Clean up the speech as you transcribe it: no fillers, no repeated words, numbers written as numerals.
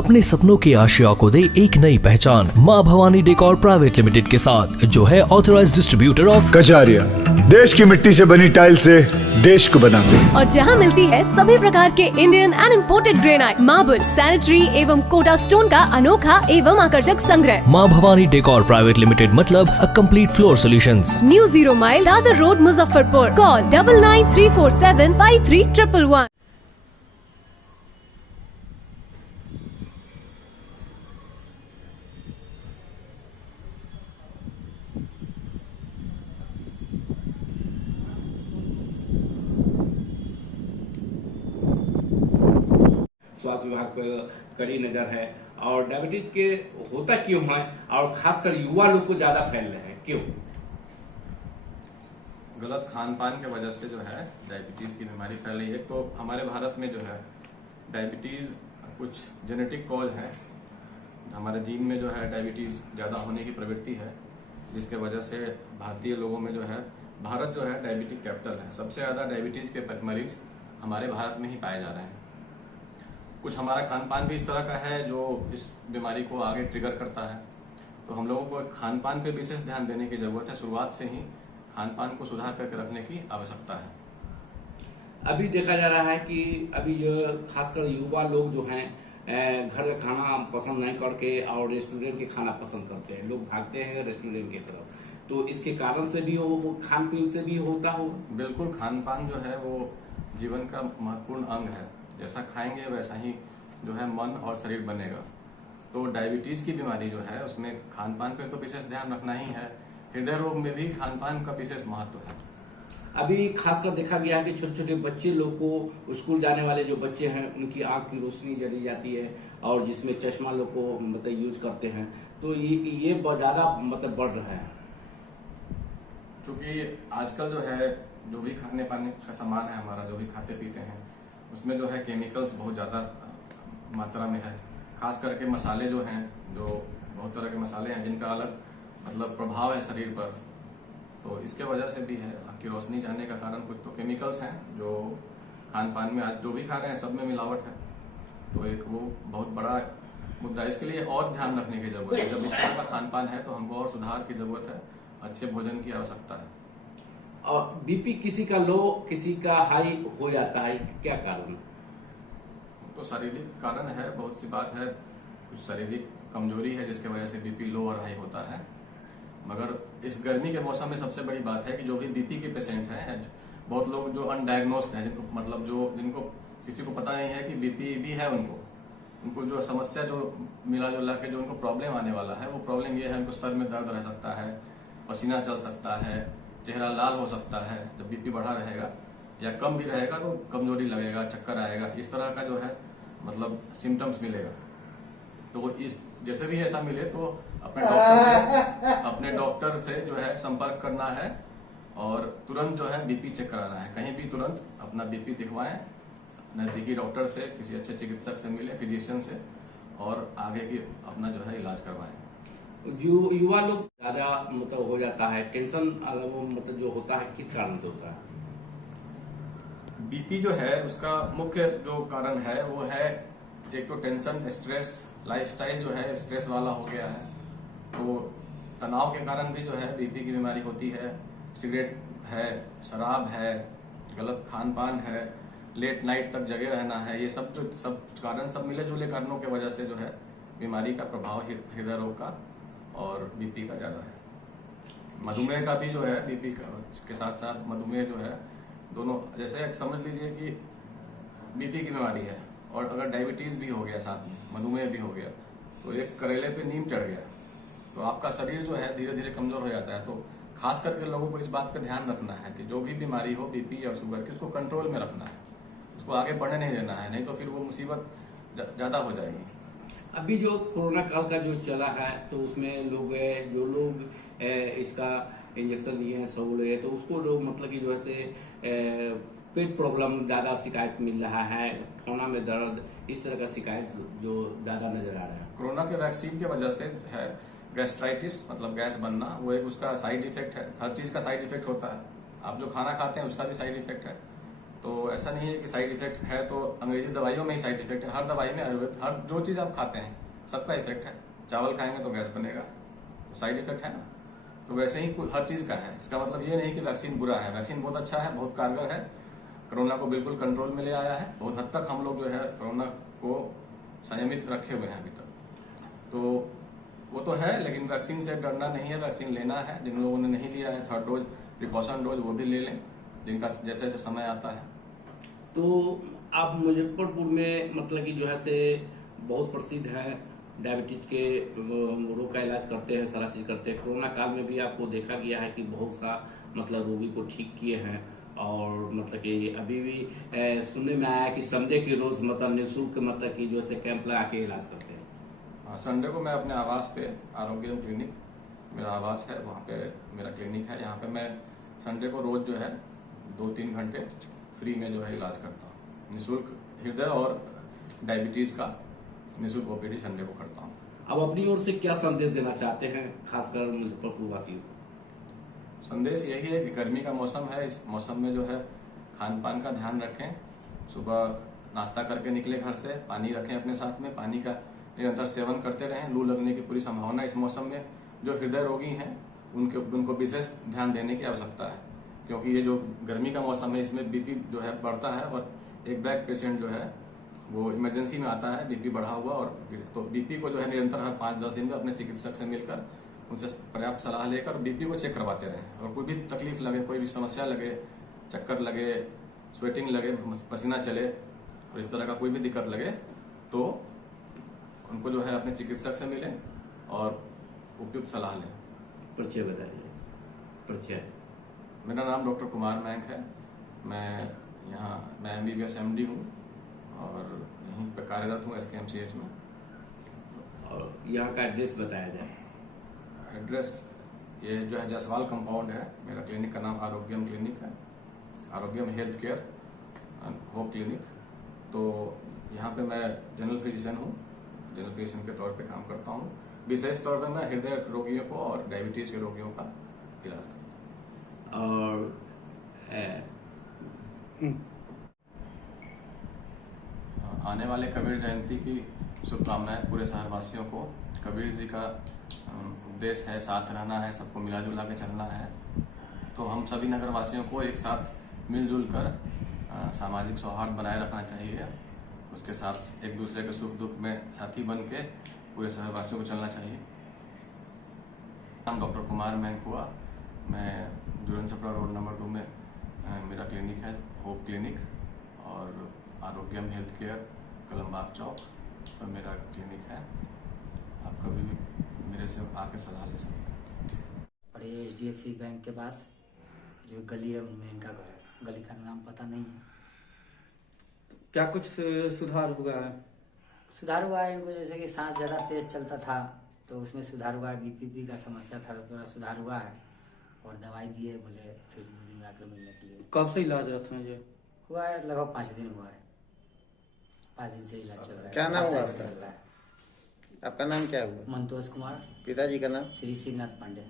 अपने सपनों की आशिया को दे एक नई पहचान। माँ भवानी डेकोर प्राइवेट लिमिटेड के साथ, जो है ऑथराइज्ड डिस्ट्रीब्यूटर ऑफ कजारिया। देश की मिट्टी से बनी टाइल से देश को बनाते हैं। और जहां मिलती है सभी प्रकार के Indian and imported granite, marble, sanitary एवं कोटा स्टोन का अनोखा एवं आकर्षक संग्रह। माँ भवानी डेकोर प्राइवेट लिमिटेड मतलब a complete floor solutions. New 0 mile Dadar road, Muzaffarpur. Call 9934753111। स्वास्थ्य विभाग पर कड़ी नजर है और डायबिटीज के होता क्यों है और खासकर युवा लोग को ज्यादा फैल रहे हैं, क्यों? गलत खान पान की वजह से जो है डायबिटीज की बीमारी फैल रही है। तो हमारे भारत में जो है डायबिटीज कुछ जेनेटिक कॉज है, हमारे जीन में जो है डायबिटीज ज़्यादा होने की प्रवृत्ति है, जिसके वजह से भारतीय लोगों में जो है, भारत जो है डायबिटिक कैपिटल है, सबसे ज़्यादा डायबिटीज के मरीज हमारे भारत में ही पाए जा रहे हैं। कुछ हमारा खान पान भी इस तरह का है जो इस बीमारी को आगे ट्रिगर करता है, तो हम लोगों को खान पान पे विशेष ध्यान देने की जरूरत है। शुरुआत से ही खान पान को सुधार करके रखने की आवश्यकता है। अभी देखा जा रहा है कि अभी जो खासकर युवा लोग जो हैं घर का खाना पसंद नहीं करके और रेस्टोरेंट के खाना पसंद करते हैं, लोग भागते हैं रेस्टोरेंट की तरफ, तो इसके कारण से भी वो खान पीन से भी होता हो? बिल्कुल, खान पान जो है वो जीवन का महत्वपूर्ण अंग है। जैसा खाएंगे वैसा ही जो है मन और शरीर बनेगा। तो डायबिटीज की बीमारी जो है उसमें खान पान पे तो विशेष ध्यान रखना ही है। हृदय रोग में भी खान पान का विशेष महत्व है। अभी खासकर देखा गया है कि छोटे छोटे बच्चे लोग को, स्कूल जाने वाले जो बच्चे हैं, उनकी आंख की रोशनी चली जाती है और जिसमें चश्मा लोग को मतलब यूज करते हैं, तो ये बहुत ज्यादा मतलब बढ़ रहा है। क्योंकि आजकल जो है जो भी खाने पाने का सामान है हमारा, जो भी खाते पीते हैं, उसमें जो है केमिकल्स बहुत ज़्यादा मात्रा में है। खास करके मसाले जो हैं, जो बहुत तरह के मसाले हैं जिनका अलग मतलब प्रभाव है शरीर पर, तो इसके वजह से भी है। आपकी रोशनी जाने का कारण कुछ तो केमिकल्स हैं जो खान पान में आज जो भी खा रहे हैं सब में मिलावट है, तो एक वो बहुत बड़ा मुद्दा। इसके लिए और ध्यान रखने की जरूरत है। जब इस तरह का खान पान है तो हमको और सुधार की जरूरत है, अच्छे भोजन की आवश्यकता है। और बीपी किसी का लो किसी का हाई हो जाता है, क्या कारण? तो शारीरिक कारण है, बहुत सी बात है, कुछ शारीरिक कमजोरी है जिसके वजह से बीपी लो और हाई होता है। मगर इस गर्मी के मौसम में सबसे बड़ी बात है कि जो भी बीपी के पेशेंट हैं, बहुत लोग जो अनडायग्नोस्ड हैं, जिनको मतलब जिनको किसी को पता नहीं है कि बीपी भी है, उनको जो समस्या जो मिला जुला के जो उनको प्रॉब्लम आने वाला है, वो प्रॉब्लम ये है, उनको सर में दर्द रह सकता है, पसीना चल सकता है, चेहरा लाल हो सकता है जब बीपी बढ़ा रहेगा, या कम भी रहेगा तो कमजोरी लगेगा, चक्कर आएगा, इस तरह का जो है मतलब सिम्टम्स मिलेगा। तो इस जैसे भी ऐसा मिले तो अपने डॉक्टर से जो है संपर्क करना है और तुरंत जो है बीपी चेक कराना है। कहीं भी तुरंत अपना बीपी दिखवाएं, नजदीकी डॉक्टर से, किसी अच्छे चिकित्सक से मिले, फिजिशियन से, और आगे की अपना जो है इलाज करवाएं। जो युवा लोग ज्यादा मतलब हो जाता है टेंशन, मतलब जो होता है किस कारण से होता है? बीपी जो है उसका मुख्य जो कारण है वो है एक तो टेंशन, स्ट्रेस, लाइफस्टाइल जो है स्ट्रेस वाला हो गया है, तो तनाव के कारण भी जो है बीपी की बीमारी होती है। सिगरेट है, शराब है, गलत खान पान है, लेट नाइट तक जगे रहना है, ये सब कारण सब मिले जुले कारणों की वजह से जो है बीमारी का प्रभाव हृदय रोग का और बीपी का ज्यादा है। मधुमेह का भी जो है बीपी के साथ साथ मधुमेह जो है, दोनों जैसे समझ लीजिए कि बीपी की बीमारी है और अगर डायबिटीज भी हो गया, साथ में मधुमेह भी हो गया, तो एक करेले पे नीम चढ़ गया, तो आपका शरीर जो है धीरे धीरे कमजोर हो जाता है। तो खास करके लोगों को इस बात पे ध्यान रखना है कि जो भी बीमारी हो, बीपी या शुगर की, उसको कंट्रोल में रखना है, उसको आगे बढ़ने नहीं देना है, नहीं तो फिर वो मुसीबत ज्यादा हो जाएगी। अभी जो कोरोना काल का जो चला है, तो उसमें जो लोग इसका इंजेक्शन लिए हैं, सहूल है, तो उसको लोग मतलब कि जो है पेट प्रॉब्लम ज्यादा शिकायत मिल रहा है, खाना में दर्द, इस तरह का शिकायत जो ज्यादा नजर आ रहा है। कोरोना के वैक्सीन की वजह से है गैस्ट्राइटिस, मतलब गैस बनना, वो एक उसका साइड इफेक्ट है। हर चीज का साइड इफेक्ट होता है, आप जो खाना खाते हैं उसका भी साइड इफेक्ट है। तो ऐसा नहीं है कि साइड इफेक्ट है तो अंग्रेजी दवाइयों में ही साइड इफेक्ट है, हर दवाई में, आयुर्वेद, हर जो चीज आप खाते हैं सबका इफेक्ट है। चावल खाएंगे तो गैस बनेगा, तो साइड इफेक्ट है ना। तो वैसे ही हर चीज का है। इसका मतलब ये नहीं कि वैक्सीन बुरा है, वैक्सीन बहुत अच्छा है, बहुत कारगर है, कोरोना को बिल्कुल कंट्रोल में ले आया है। बहुत हद तक हम लोग जो है कोरोना को संयमित रखे हुए हैं अभी तक। तो वो तो है, लेकिन वैक्सीन से डरना नहीं है, वैक्सीन लेना है। जिन लोगों ने नहीं लिया है 3rd डोज, प्रिकॉशन डोज, वो भी ले लें जिनका जैसे जैसे समय आता है। तो आप मुजफ्फरपुर में मतलब कि जो है से बहुत प्रसिद्ध है, डायबिटीज के रोग का इलाज करते हैं, सारा चीज करते हैं। कोरोना काल में भी आपको देखा गया है कि बहुत सा मतलब रोगी को ठीक किए हैं। और मतलब कि अभी भी सुनने में आया कि संडे के रोज मतलब निःशुल्क मतलब कि जो है कैंप लगा के इलाज करते हैं। संडे को मैं अपने आवास पे, आरोग्य क्लिनिक मेरा आवास है, वहाँ पे मेरा क्लिनिक है। यहाँ पे मैं संडे को रोज जो है 2-3 घंटे फ्री में जो है इलाज करता हूँ। निःशुल्क हृदय और डायबिटीज का निःशुल्क ओपीडी संडे को करता हूँ। अब अपनी ओर से क्या संदेश देना चाहते हैं खासकर मुजफ्फरपुर वासियों को? संदेश यही है कि गर्मी का मौसम है, इस मौसम में जो है खान पान का ध्यान रखें। सुबह नाश्ता करके निकले घर से, पानी रखें अपने साथ में, पानी का निरंतर सेवन करते रहें। लू लगने की पूरी संभावना इस मौसम में। जो हृदय रोगी हैं उनको विशेष ध्यान देने की आवश्यकता है, क्योंकि ये जो गर्मी का मौसम है इसमें बीपी जो है बढ़ता है। और एक बैक पेशेंट जो है वो इमरजेंसी में आता है बीपी बढ़ा हुआ, और तो बीपी को जो है निरंतर हर 5-10 दिन में अपने चिकित्सक से मिलकर उनसे पर्याप्त सलाह लेकर बीपी को चेक करवाते रहें। और कोई भी तकलीफ लगे, कोई भी समस्या लगे, चक्कर लगे, स्वेटिंग लगे, पसीना चले और इस तरह का कोई भी दिक्कत लगे तो उनको जो है अपने चिकित्सक से मिलें और उपयुक्त सलाह लें। परिचय बताइए। परिचय। मेरा नाम डॉक्टर कुमार मैंक है। मैं MBBS MD हूँ और यहीं पर कार्यरत हूँ SKMCH में। और यहाँ का एड्रेस बताया जाए। एड्रेस ये जो है जसवाल कंपाउंड है। मेरा क्लिनिक का नाम आरोग्यम क्लिनिक है, आरोग्यम हेल्थ केयर होप क्लिनिक। तो यहाँ पे मैं जनरल फिजिशियन हूँ, जनरल फिजिशियन के तौर पे काम करता हूँ। विशेष तौर पे मैं हृदय रोगियों को और डायबिटीज के रोगियों का इलाज करता हूँ। और आने वाले कबीर जयंती की शुभकामनाएं पूरे शहरवासियों को। कबीर जी का उपदेश है साथ रहना है, सबको मिला जुला के चलना है। तो हम सभी नगरवासियों को एक साथ मिलजुल कर सामाजिक सौहार्द बनाए रखना चाहिए। उसके साथ एक दूसरे के सुख दुख में साथी बन के पूरे शहरवासियों को चलना चाहिए। नाम डॉक्टर कुमार मैंक हुआ। मैं दुल्हन छपरा रोड नंबर 2 में मेरा क्लिनिक है, होप क्लिनिक, और आरोग्यम हेल्थ केयर कलमबाग चौक पर मेरा क्लिनिक है। आप कभी भी मेरे से आके सलाह ले सकते हैं। और ये HDFC बैंक के पास जो गली है उनमें इनका घर है। गली का नाम पता नहीं है। क्या कुछ सुधार हुआ है? सुधार हुआ है इनको, जैसे कि सांस ज़्यादा तेज चलता था तो उसमें सुधार हुआ है। बीपी का समस्या था, थोड़ा सुधार हुआ है। और दवाई दिए, बोले फिर 2 दिन में आकर मिलने के लिए। कब से इलाज रहता है? ये हुआ है लगभग 5 दिन हुआ है। 5 दिन से इलाज चल रहा है। क्या नाम हुआ आपका? चल रहा है। आपका नाम क्या हुआ? मंतोष कुमार। पिताजी का नाम? श्री श्रीनाथ पांडे।